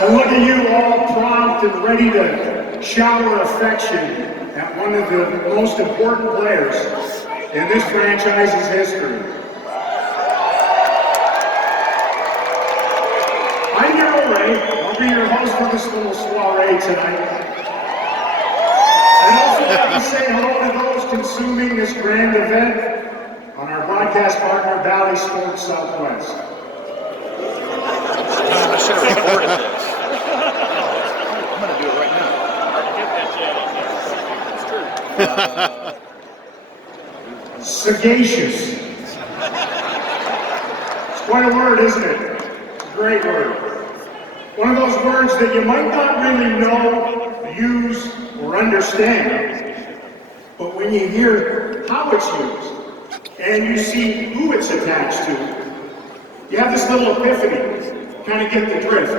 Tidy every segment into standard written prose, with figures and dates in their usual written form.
And look at you all prompt and ready to shower affection at one of the most important players in this franchise's history. I'm Daryl Ray. I'll be your host for this little soiree tonight. And also let me say hello to those consuming this grand event on our broadcast partner, Valley Sports Southwest. I should have recorded this. I'm going to do it right now. Sagacious. It's quite a word, isn't it? It's a great word. One of those words that you might not really know, use, or understand, but when you hear how it's used, and you see who it's attached to, you have this little epiphany, kind of get the drift.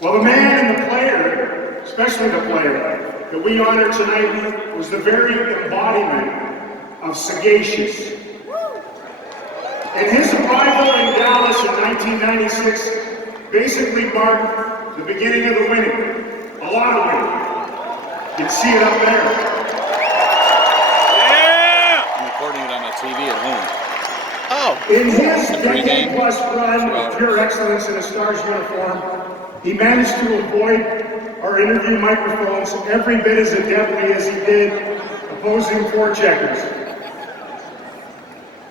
Well, the man and the player, especially the player, that we honor tonight was the very embodiment of sagacious. And his arrival in Dallas in 1996 basically marked the beginning of the winning. A lot of winning. You can see it up there. Yeah! I'm recording it on my TV at home. Oh! In his decade-plus run of pure excellence in a Stars uniform, he managed to avoid our interview microphones every bit as adeptly as he did opposing forecheckers.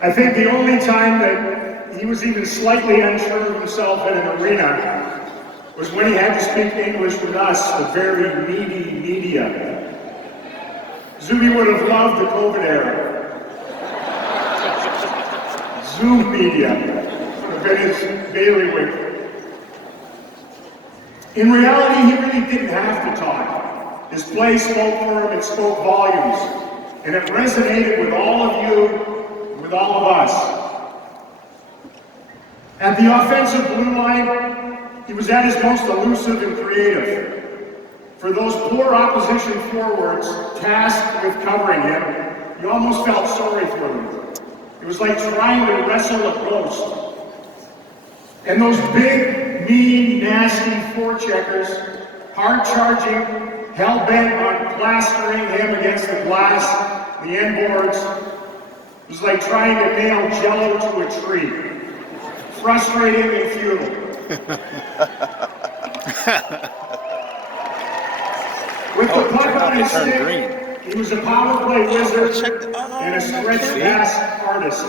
I think the only time that he was even slightly unsure of himself in an arena was when he had to speak English with us, the very needy media. Zuby would have loved the COVID era. Zoom media would have been his bailiwick. In reality, he really didn't have to talk. His play spoke for him, it spoke volumes, and it resonated with all of you, with all of us. At the offensive blue line, he was at his most elusive and creative. For those poor opposition forwards tasked with covering him, you almost felt sorry for them. It was like trying to wrestle a ghost. And those big, mean, nasty forecheckers, hard-charging, hell-bent on plastering him against the glass, the end boards, it was like trying to nail Jello to a tree. Frustrating and futile. With the puck on his stick, he was a power play wizard and a stretch pass artist.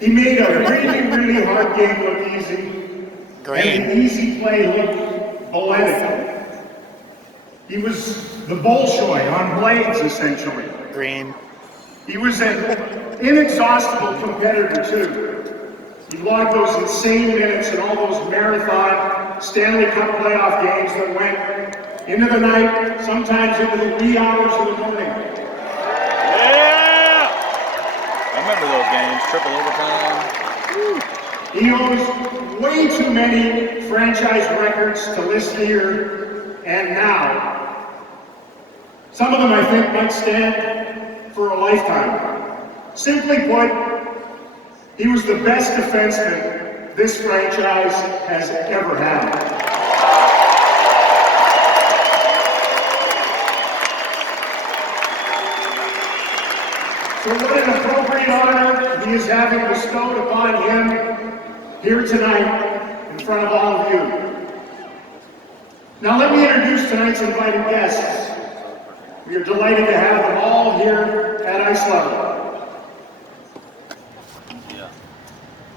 He made a really, really hard game look easy, and the easy play look poetic. He was the Bolshoi on blades, essentially. Green. He was an inexhaustible competitor, too. He logged those insane minutes in all those marathon Stanley Cup playoff games that went into the night, sometimes into the wee hours of the morning. Yeah! I remember those games, triple overtime. He owns way too many franchise records to list here and now. Some of them I think might stand for a lifetime. Simply put, he was the best defenseman this franchise has ever had. So what an appropriate honor he is having bestowed upon him here tonight in front of all of you. Now let me introduce tonight's invited guests. We are delighted to have them all here at Ice Level.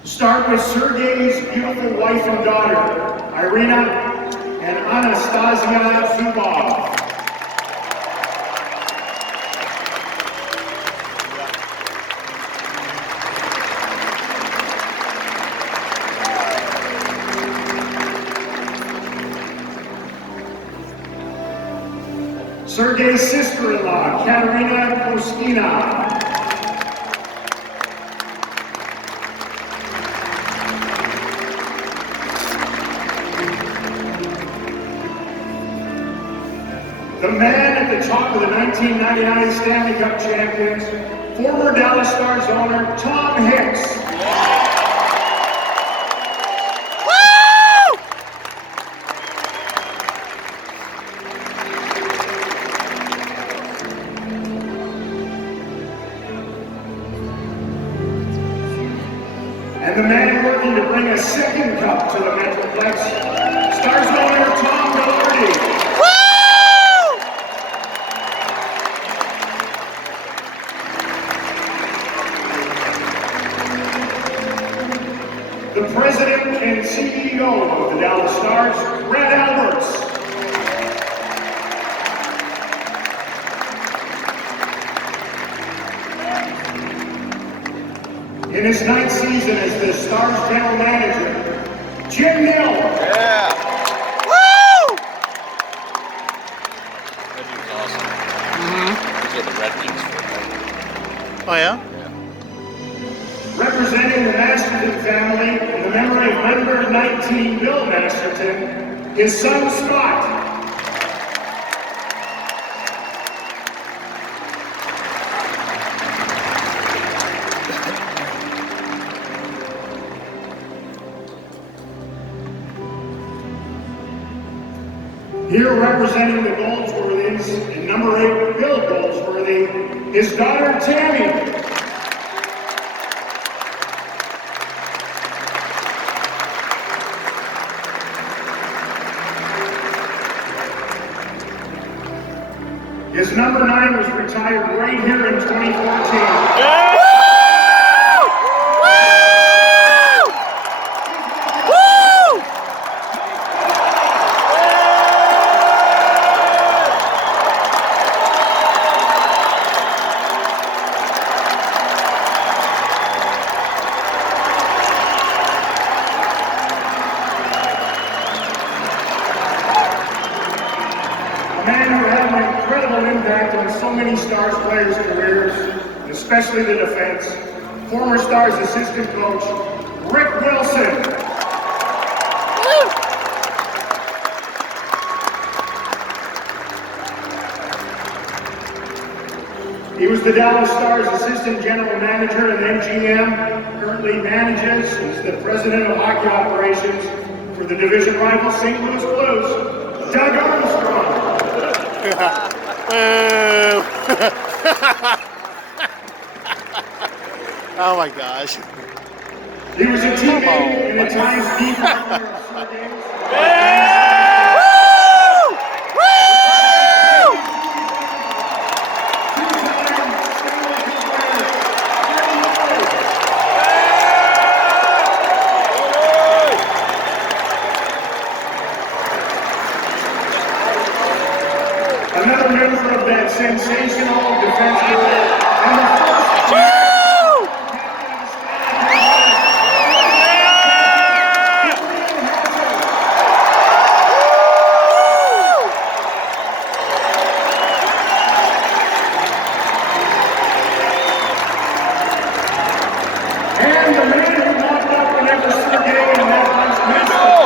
Start with Sergei's beautiful wife and daughter, Irina and Anastasia Zubov. Sergei's sister-in-law, Katerina Koskina. The man at the top of the 1999 Stanley Cup champions, former Dallas Stars owner, Tom Hicks. Woo! second cup to the Metroplex. Stars owner Tom Doherty. The president and CEO of the Dallas Stars, Red Alberts. In his ninth season as the Stars general manager, Jim Nill. Yeah. Woo! That dude's awesome. He's with the Red Wings for a Oh, yeah? Representing the Masterton family in the memory of number 19 Bill Masterton, his son Scott. Here representing the Goldsworthys in number 8 Bill Goldsworthy, his daughter Tammy. His number 9 was retired right here in 2014. A man who had an incredible impact on so many Stars players' careers, especially the defense. Former Stars assistant coach, Rick Wilson. He was the Dallas Stars assistant general manager and then GM, currently manages, he's the president of hockey operations for the division rival St. Louis Blues, Doug Armstrong. Oh my gosh. He was a teammate and at times key partner of Sir Games. Another member of that sensational defense group, and the first and the man who walked up whenever Sergei and that bunch missed it.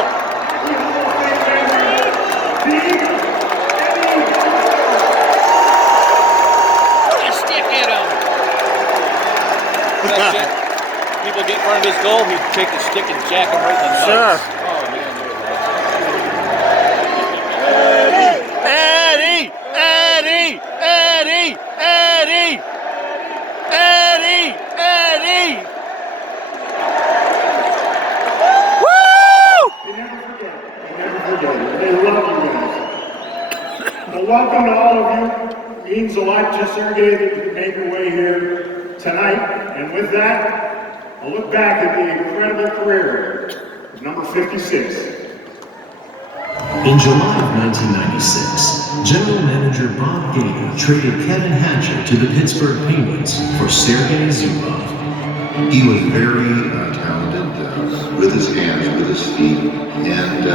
The Eagle. People get in front of his goal, he'd take the stick and jack him right in the nuts. Sure. Oh, man. Eddie! Eddie! Eddie! Eddie! Eddie! Eddie! Woo! They never forget. They never forget. They love you guys. Well, welcome to all of you. It means a lot to Sergei that you make your way here tonight. And with that, I'll look back at the incredible career of number 56. In July of 1996, General Manager Bob Gainey traded Kevin Hatcher to the Pittsburgh Penguins for Sergei Zubov. He was very talented with his hands, with his feet, and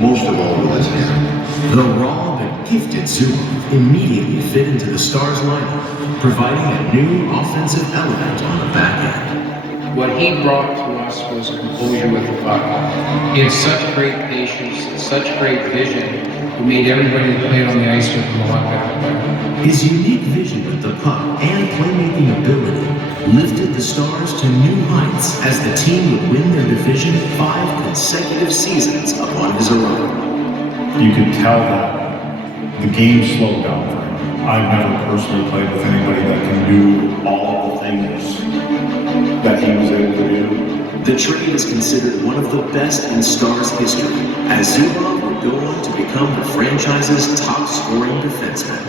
most of all with his hand. The raw but gifted Zubov immediately fit into the Stars lineup, providing a new offensive element on the back end. What he brought to us was composure with the puck. He had such great patience, such great vision. He made everybody that played on the ice with him a lot better. His unique vision with the puck and playmaking ability lifted the Stars to new heights as the team would win their division 5 consecutive seasons upon his arrival. You could tell that the game slowed down for him. I've never personally played with anybody that can do all of the things that he was able to do. the trade is considered one of the best in Stars history, as Zubov would go on to become the franchise's top scoring defenseman.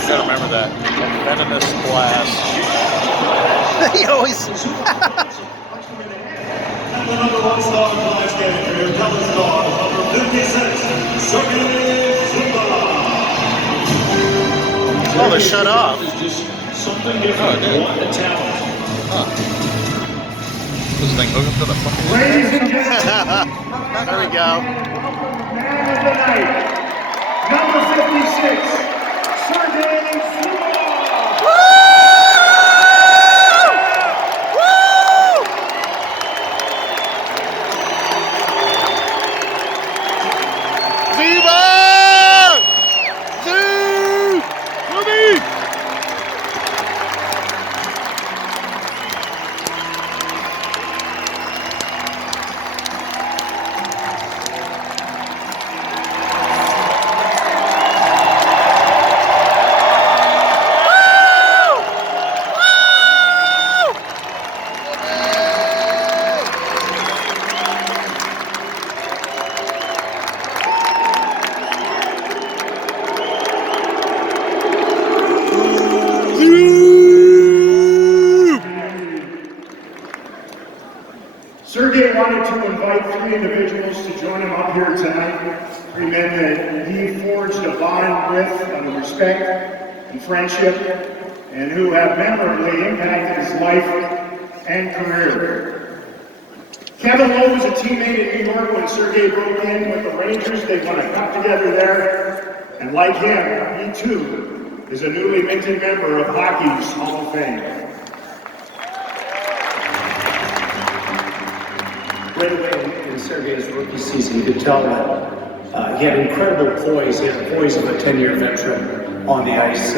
You gotta remember that. Venomous blast. He always. Number one star flash game here, number 56, Sergei Zubov. Oh, they shut off. Something different. Does this thing hook up to the fucking... Ladies and gentlemen, There we go. man of the night, number 56, Sergei Zubov. Viva! Zoo! Woody! Sergei wanted to invite 3 individuals to join him up here tonight. 3 men that he forged a bond with out of respect and friendship, and who have memorably impacted his life and career. Kevin Lowe was a teammate in New York when Sergei broke in with the Rangers. They won a cup together there, and like him, he too is a newly minted member of hockey's Hall of Fame. Right away in Sergei's rookie season, you could tell that he had incredible poise. He had the poise of a 10-year veteran on the ice.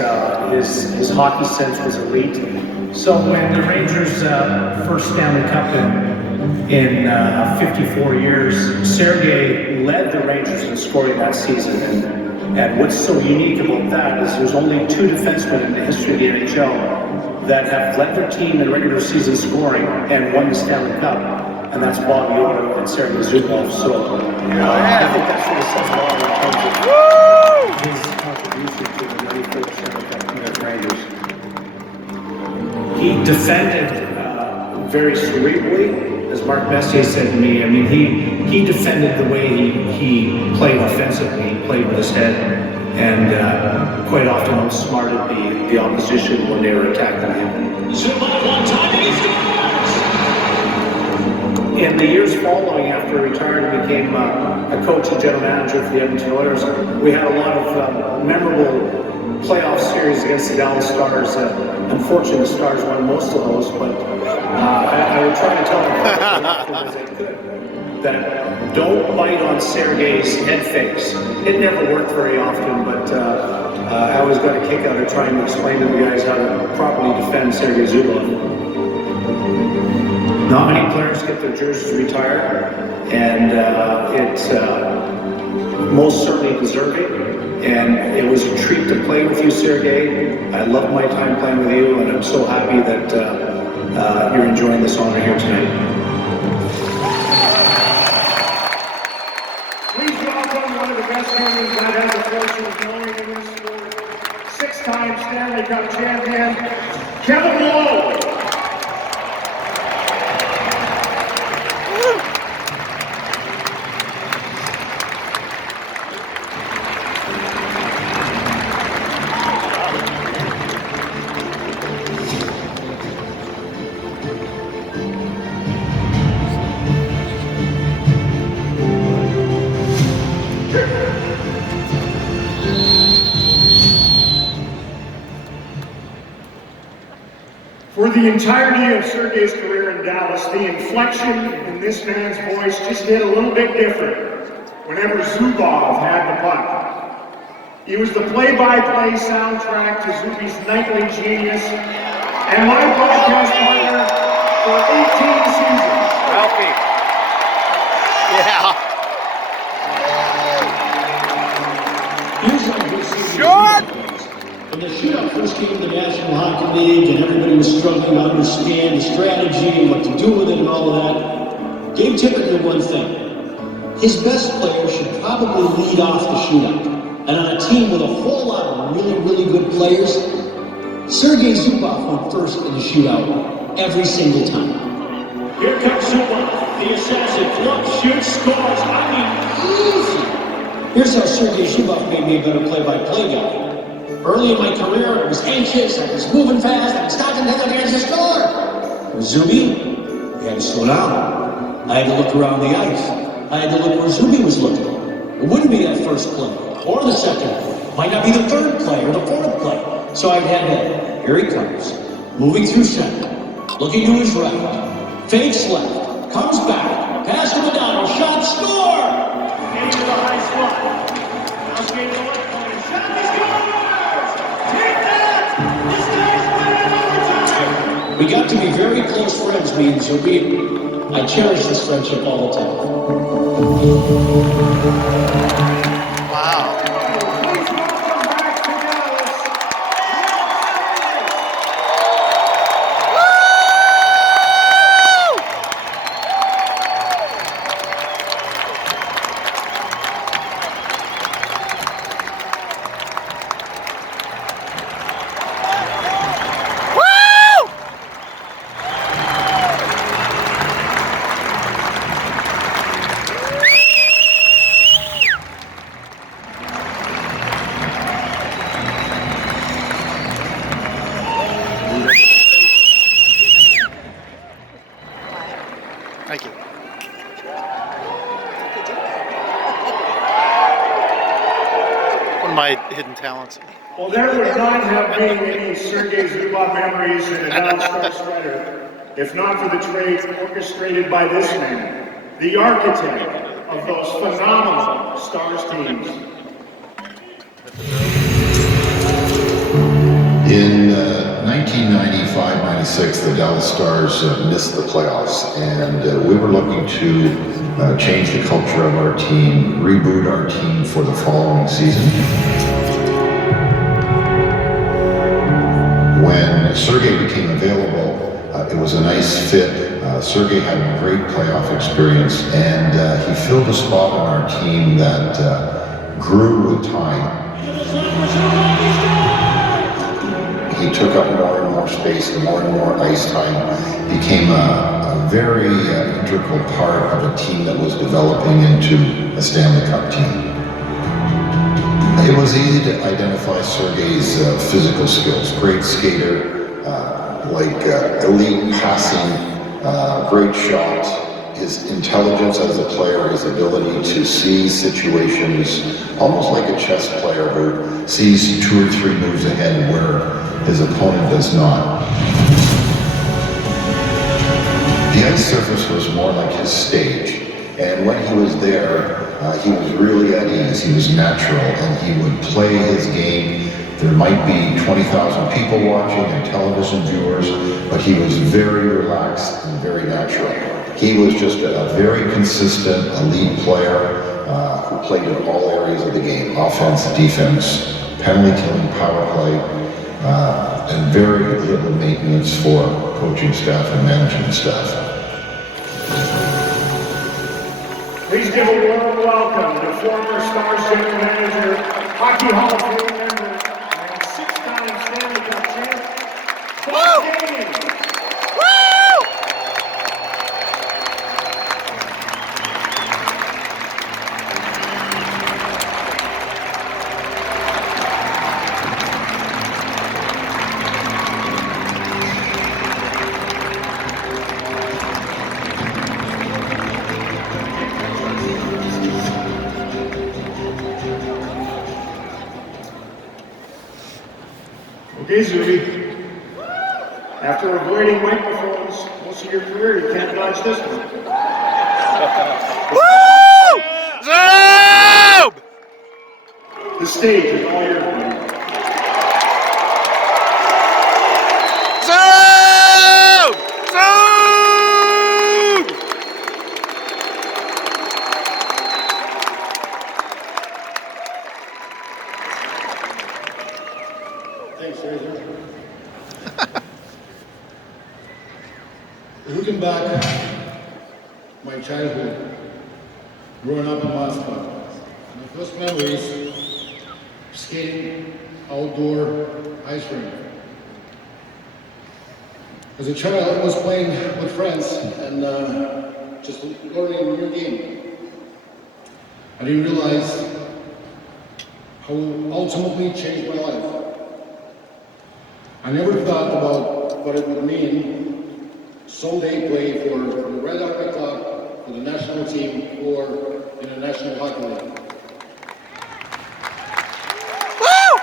His hockey sense was elite. So when the Rangers' first Stanley Cup in 54 years, Sergei led the Rangers in scoring that season. And what's so unique about that is there's only 2 defensemen in the history of the NHL that have led their team in regular season scoring and won the Stanley Cup. And that's Bob Yoder and Sergei Zubov. So I think that's what it says a lot in terms of his contribution to the 94th Stanley Cup team of the Rangers. He defended very cerebrally, as Mark Messier said to me. I mean, he defended the way he played offensively. He played with his head, and quite often outsmarted the opposition when they were attacking him. Zubov one time and he scores! In the years following, after he retired and became a coach and general manager for the Edmonton Oilers, we had a lot of memorable playoff series against the Dallas Stars. Unfortunately, the Stars won most of those, but I would try to tell them as I could that don't bite on Sergei's head fakes. It never worked very often, but I always got a kick out of trying to explain to the guys how to properly defend Sergei Zubov. Not many players get their jerseys retired, and it's most certainly deserving. And it was a treat to play with you, Sergei. I loved my time playing with you, and I'm so happy that you're enjoying this honor here tonight. Please welcome one of the best humans I've had the fortune of knowing in this sport, 6-time Stanley Cup champion, Kevin Lowe. For the entirety of Sergei's career in Dallas, the inflection in this man's voice just hit a little bit different whenever Zubov had the puck. He was the play-by-play soundtrack to Zuby's nightly genius and my broadcast partner for 18 seasons. Ralphie. Yeah. Short! When the shootout first came to the National Hockey League and everybody was struggling to understand the strategy and what to do with it and all of that, Gabe Tippett knew one thing. His best player should probably lead off the shootout. And on a team with a whole lot of really, really good players, Sergei Zubov went first in the shootout every single time. Here comes Zubov, the assassin, floats, shoots, scores. I mean, easy. Here's how Sergei Zubov made me a better play-by-play guy. Early in my career, I was anxious, I was moving fast, I was stopping until the guys to score. With Zuby, you had to slow down. I had to look around the ice. I had to look where Zuby was looking. It wouldn't be that first play, or the second play. Might not be the third play or the fourth play. So I had to, here he comes, moving through center, looking to his right, fakes left, comes back, pass to Madonna, shot, score! Into the high slot. Now skating the left point, shot, he scores! Take that! This guy's winning overtime! We got to be very close friends, me and Zuby. I cherish this friendship all the time. Wow. Thank you. One of my hidden talents. Well, there would not have been any Sergei Zubov memories in a Dallas Stars sweater if not for the trades orchestrated by this man, the architect of those phenomenal Stars teams. In 1995-96, the Dallas Stars missed the playoffs, and we were looking to change the culture of our team, reboot our team for the following season. When Sergei became available, it was a nice fit. Sergei had a great playoff experience, and he filled a spot on our team that grew with time. He took up more and more space and more ice time, became a very integral part of a team that was developing into a Stanley Cup team. It was easy to identify Sergei's physical skills. Great skater, elite passing, great shot. His intelligence as a player, his ability to see situations almost like a chess player who sees 2 or 3 moves ahead where his opponent does not. The ice surface was more like his stage, and when he was there, he was really at ease, he was natural, and he would play his game. There might be 20,000 people watching and television viewers, but he was very relaxed and very natural. He was just a very consistent, elite player who played in all areas of the game, offense, defense, penalty killing, power play, and very little maintenance for coaching staff and management staff. Please give a warm welcome to former Stars general manager, Hockey Hall of Fame member, and 6-time Stanley Cup champ, Bob Gainey. Okay, Zuby. After avoiding microphones most of your career, you can't dodge this one. Woo! Zoom! The stage is all yours, buddy. Zoom! Zoom! Thanks, Razor. Looking back, my childhood, growing up in Moscow, my first memories, skating, outdoor, ice rink. As a child, I was playing with friends and just learning a new game. I didn't realize how ultimately it changed my life. I never thought about what it would mean someday play for the Red Army Club, for the national team, or in a national hockey league. Woo!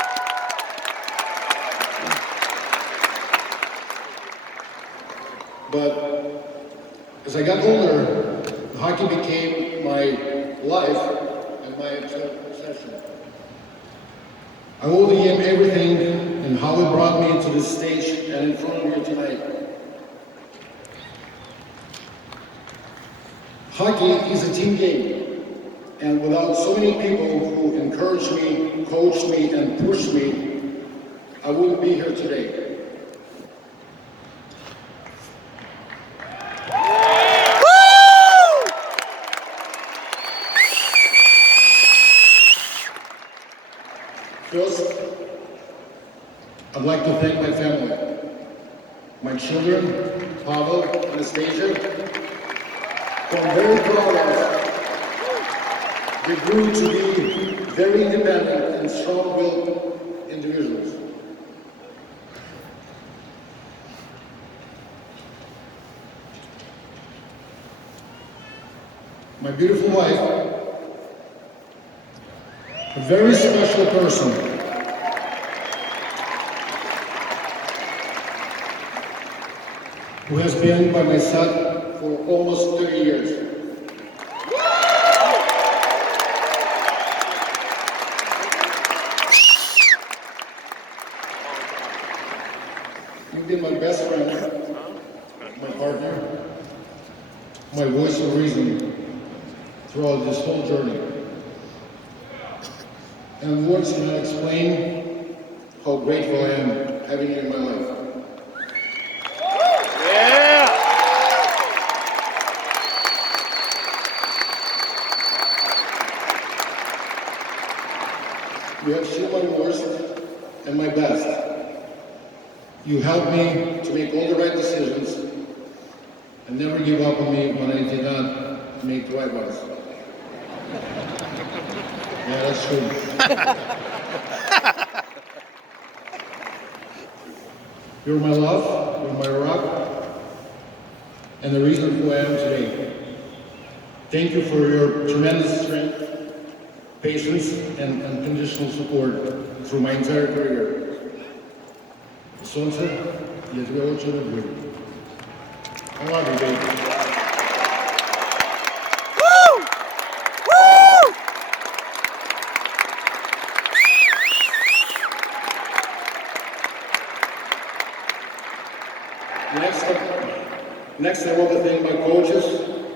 But as I got older, hockey became my life and my obsession. I owe the game everything and how it brought me to this stage and in front of you tonight. Hockey is a team game, and without so many people who encouraged me, coached me, and pushed me, I wouldn't be here today. First, I'd like to thank my family, my children, Pavel, Anastasia, who I'm very proud of. They grew to be very independent and strong-willed individuals. My beautiful wife, a very special person. Who has been by my side for almost 30 years. You've been my best friend, my partner, my voice of reason throughout this whole journey. And words cannot explain how grateful I am having you in my life. You have seen my worst and my best. You helped me to make all the right decisions and never give up on me when I did not make the right ones. Yeah, that's true. You're my love, you're my rock, and the reason who I am today. Thank you for your tremendous strength, patience, and unconditional support through my entire career. Солнце, я тебя очень люблю. I love you, baby. Woo! Woo! Next, I want to thank my coaches,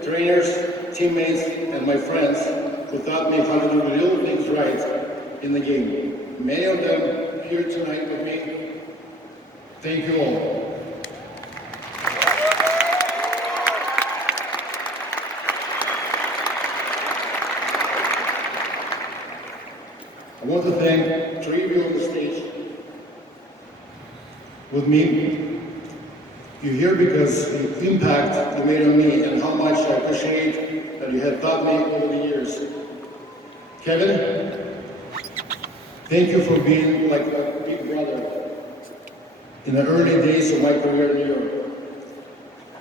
trainers, teammates, and my friends who taught me how to do the little things right in the game. Many of them here tonight with me. Thank you all. I want to thank three of you on the stage with me. You're here because the impact you made on me and how much I appreciate that you have taught me over the years. Kevin, thank you for being like a big brother in the early days of my career in New York.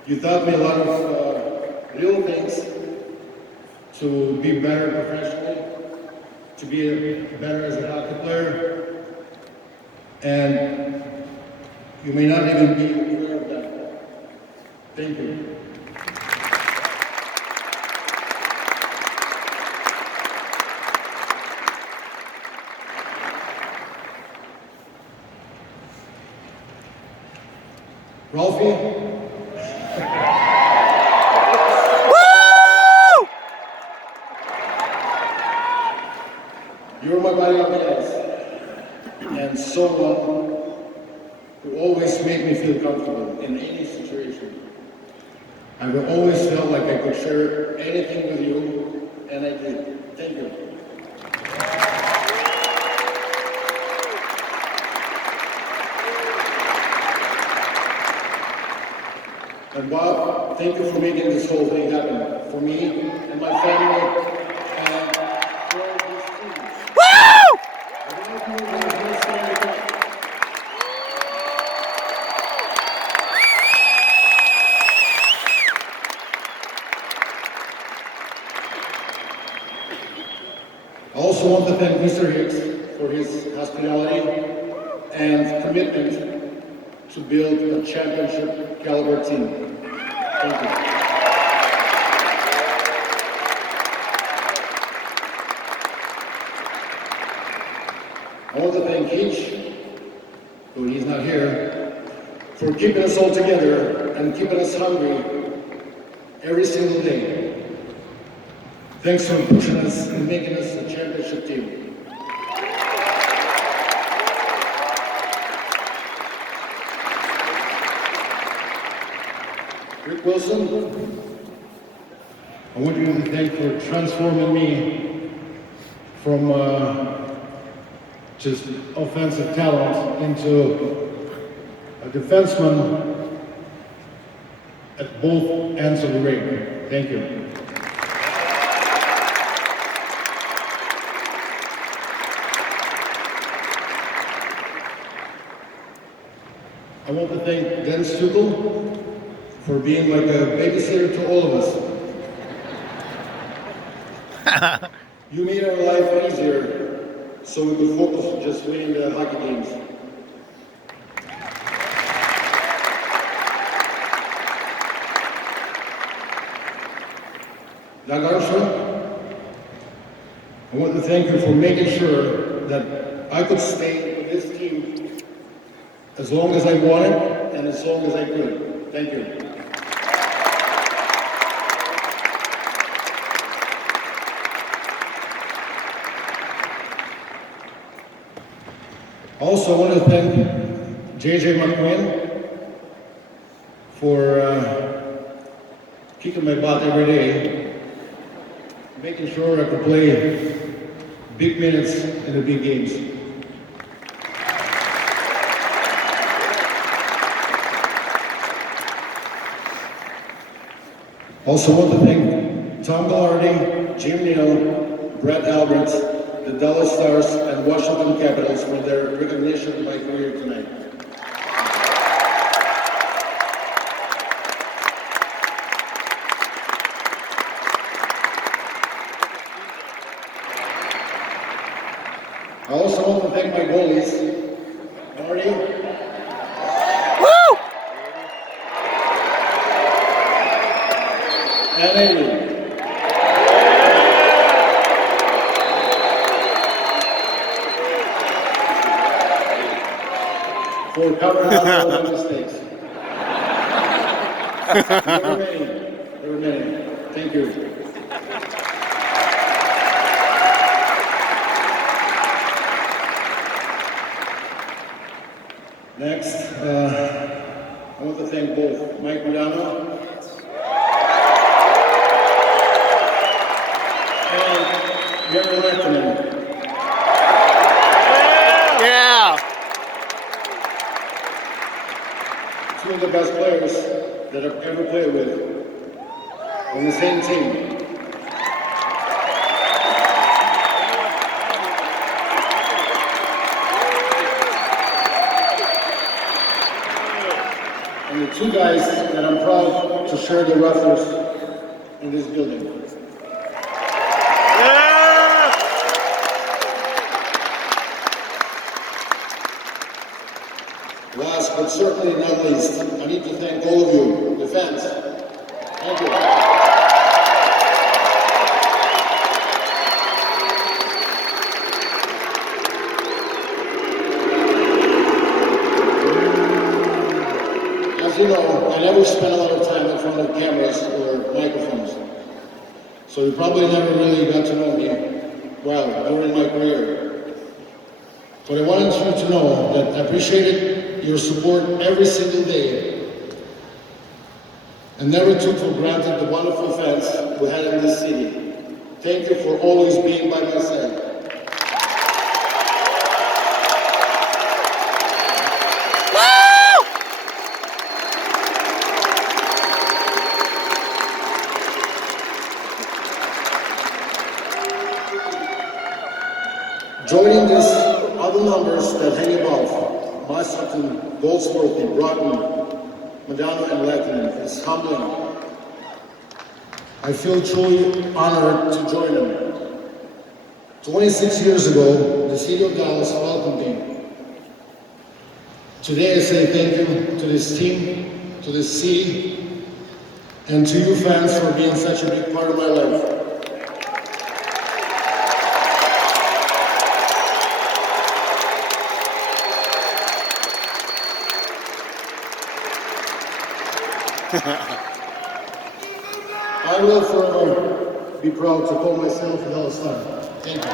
You taught me a lot of real things to be better professionally, to be better as a hockey player, and you may not even be aware Thank you. Ralphie, Woo! you're my buddy on the ice, and someone who always made me feel comfortable in any situation. I've always felt like I could share anything with you, and I did. Thank you. And Bob, thank you for making this whole thing happen for me and my family and for all these teams. Woo! Without you, there is no Stanley Cup. I also want to thank Mr. Hicks for his hospitality and commitment to build a championship caliber team. Thank you. I want to thank Hitch, though he's not here, for keeping us all together and keeping us hungry every single day. Thanks for pushing us and making us a championship team. Rick Wilson, I want you to thank for transforming me from just offensive talent into a defenseman at both ends of the rink. Thank you. I want to thank Dan Stukel for being like a babysitter to all of us. You made our life easier so we could focus on just winning the hockey games. Doug Armstrong, I want to thank you for making sure that I could stay with this team as long as I wanted and as long as I could. Thank you. Also, I want to thank JJ McQueen for kicking my butt every day, making sure I could play big minutes in the big games. Also want to thank Tom Gallardi, Jim Neal, Brett Alberts, the Dallas Stars, and Washington Capitals for their recognition of my career tonight. I also want to thank my goalies, Marty, Woo! and Amy. For covering up all the mistakes. There were many. Thank you. Next, I want to thank both Mike Modano and Gary Lehtonen. Yeah! Two of the best players that I've ever played with on the same team. And the two guys that I'm proud to share the reference in this building. Last last but certainly not least, I need to thank all of you, the fans. Thank you. As you know, I never spent a lot of time in front of cameras or microphones, so you probably never really got to know me well during my career. But I wanted you to know that I appreciated your support every single day and never took for granted the wonderful fans we had in this city. Thank you for always being by my side. Joining these other numbers that hang above, Masterton, Goldsworthy, Broughton, Madonna, and Lettinen, is humbling. I feel truly honored to join them. 26 years ago, the city of Dallas welcomed me. Today I say thank you to this team, to this city, and to you fans for being such a big part of my life. I will forever be proud to call myself a Dallas fan. Thank you.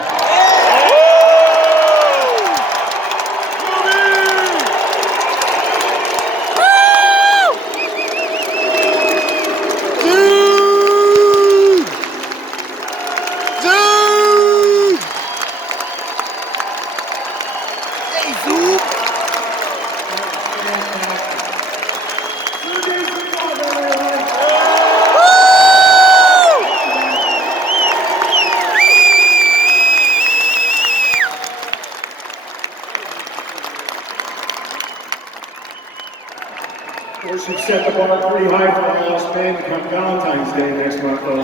Of course, you've set the bar pretty high for our last band come Valentine's Day next month, though.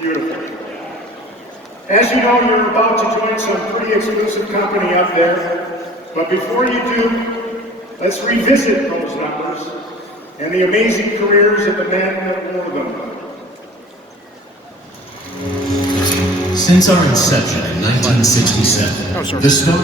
Beautiful. As you know, you're about to join some pretty exclusive company up there. But before you do, let's revisit those numbers and the amazing careers of the men that wore them. Since our inception in 1967, the Stars